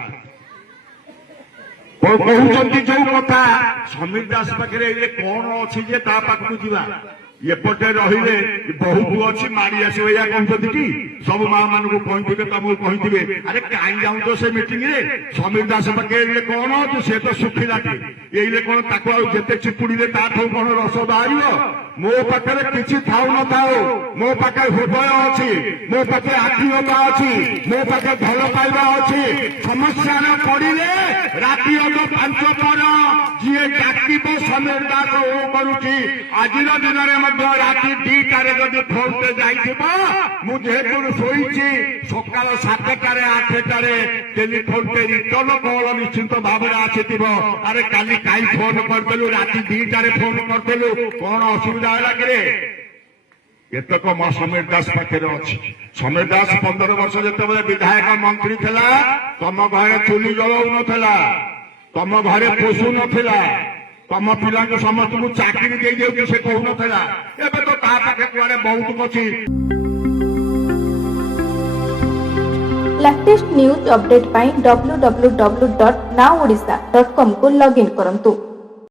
कहते जो कथा समीर दास पाखे कौन अच्छी ता पाखक जा एपटे रही बहु पु अच्छी माड़ी आसो या कहते कि सब माँ मान को कही तुमको कही अरे कहीं जाऊ तो से मीटिंग रे समीर दास पाखे कौन अच्छे से तो सुखिला ये कौन जिते चिपुड़ी कौन रस बाहर मो पाखे किसी थाऊ न थाऊ मो पाखे हृदय अच्छी मो पाखे आत्मीयता अच्छी मो पाखे भल पाइबा अच्छी समस्या पड़े राति अध 5 पर जी डाक समीर दास ओ करुच्ची आज दिन में राति 2टार जब फोन से जेहेतु शोची सकाल 7टार 8टार टेलीफोन पे रिटर्न कल निश्चित भाव आसी अरे काली कहीं फोन करदेलु राति 2टार फोन करदेलु कौन असुविधा है एतक समीर दास पाखे अच्छी समीर दास 15 वर्ष जो विधायक मंत्री थिला तम घर चुली जलाऊ नथिला तम घरे पोषु नथिला तम पिला समस्त को चाकरी दे दियो से कहू नथिला एबे तो ता पाखे कुआडे बहुत अछि। लेटेस्ट न्यूज अपडेट पाई www.nowodisha.com को लॉगिन करंतु।